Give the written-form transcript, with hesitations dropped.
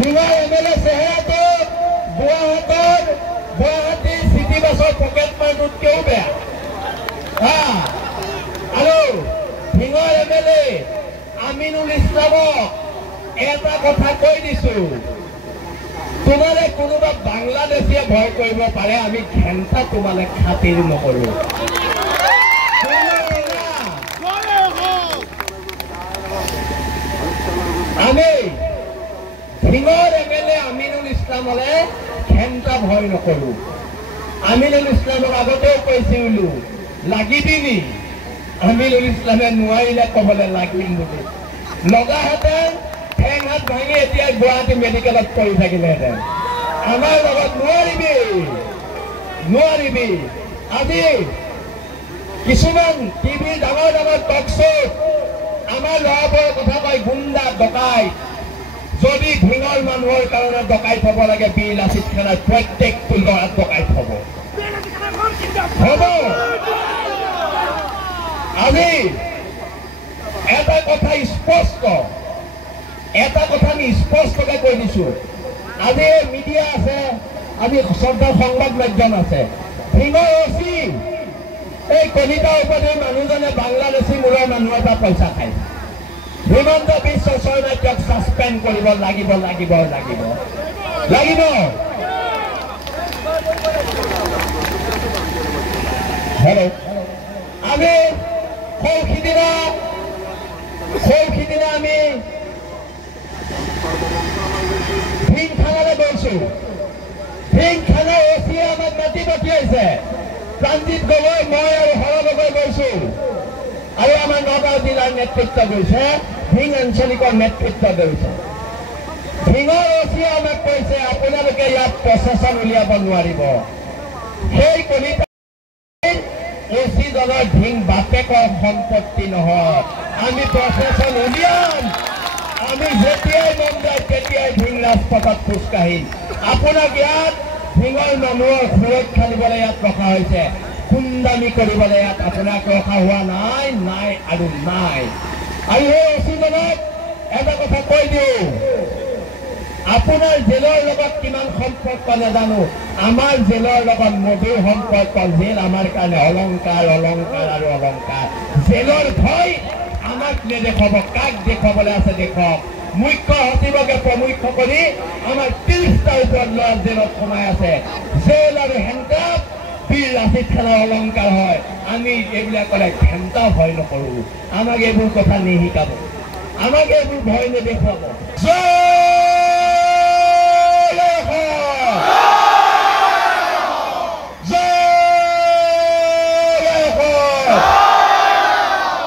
ঢিঙৰ MLA চেহেৰাটো Guwahati city বাছৰ pocket মাৰটোতকেও বেয়া। আৰু ঢিঙৰ MLA আমিনুল ইছলামক এটা কথা কৈ দিছো, তোমালে কোনোবা বাংলাদেশীয়ে ভয় কৰিব পাৰে, আমি ঘেণ্টা তোমালে খাতিৰ নকৰো। আমি ঢিঙৰ MLA আমিনুল ইছলামলে ঘেণ্টা ভয় নকৰো। আমিনুল ইছলামক আগতেও কৈছিলো লাগিবি নি, আমিনুল ইছলামে নোৱাৰিলে ক'বলৈ লাগিম বুলি। লগাহেঁতেন ঠেং হাত ভাঙি এতিয়া গুৱাহাটী মেডিকেলত পৰি থাকিলেহেঁতেন। আমাৰ লগত নোৱাৰিবি। আজি কিছুমান টিভি ডাঙৰ টক শ্ব'ত আমাৰ ল'ৰাবোৰৰ কথা কয় গুণ্ডা ডকাইত। যদি ঢিঙৰ মানুহৰ কাৰণে ডকাইত হ'ব লাগে, বীৰ লাচিত খানাৰ প্ৰত্যেকটো ল'ৰাত ডকাইত হ'ব। আজি এটা কথা স্পষ্ট, এটা কথা আমি স্পষ্টকৈ কৈ দিছো। আজি মিডিয়া আছে, আজি শ্ৰদ্ধাৰ সংবাদ মাধ্যম আছে। ঢিঙৰ OC এই কলিতা উপাধিৰ মানুহজনে বাংলাদেশী মূলৰ মানুহৰ পৰা পইচা খায়। হিমন্ত বিশ্ব শৰ্মাই তেওঁক ছাছপেণ্ড কৰিব লাগিব। হেল্ল', আমি সৌখিদিনা আমি ঢিং থানালৈ গৈছো। ঢিং থানাৰ OCয়ে আমাক মাতি পঠিয়াইছে। প্ৰাণজিৎ গগৈ, মই আৰু হৰ গগৈ গৈছো, আৰু আমাৰ নগাঁও জিলাৰ নেতৃত্ব গৈছে, ঢিং আঞ্চলিকৰ নেতৃত্ব গৈছে। ঢিঙৰ OCয়ে আমাক কৈছে আপোনালোকে ইয়াত প্ৰশাসন উলিয়াব নোৱাৰিব। সেই কলিতা OC দলৰ ঢিং বাপেকৰ সম্পত্তি নহয়, আমি প্ৰশাসন উলিয়াম। আমি যেতিয়াই মন যায় তেতিয়াই ঢিং ৰাজপথত খোজকাঢ়িম। আপোনাক ইয়াত ঢিঙৰ মানুহৰ সুৰক্ষা দিবলৈ ইয়াত ৰখা হৈছে, খুন্দামি কৰিবলৈ ইয়াত আপোনাক ৰখা হোৱা নাই। আৰু সেই OC জনক এটা কথা কৈ দিওঁ, আপোনাৰ জেলৰ লগত কিমান সম্পৰ্ক নাজানো, আমাৰ জেলৰ লগত মধুৰ সম্পৰ্ক। জেল আমাৰ কাৰণে অলংকাৰ আৰু অলংকাৰ। জেলৰ ভয় আমাক নেদেখাব, কাক দেখুৱাবলৈ আছে দেখক। মুখ্য সচিবকে প্ৰমুখ্য কৰি আমাৰ 30টাৰ ওপৰত ল'ৰা জেলত সোমাই আছে। জেল আৰু হেণ্ডকাপ বীৰ লাচিত খানাৰ অলংকাৰ হয়। আমি এইবিলাকলে ঘেণ্টা ভয় নকৰো। আমাক এইবোৰ কথা নিশিকাব, আমাক এইবোৰ ভয় নেদেখুৱাব।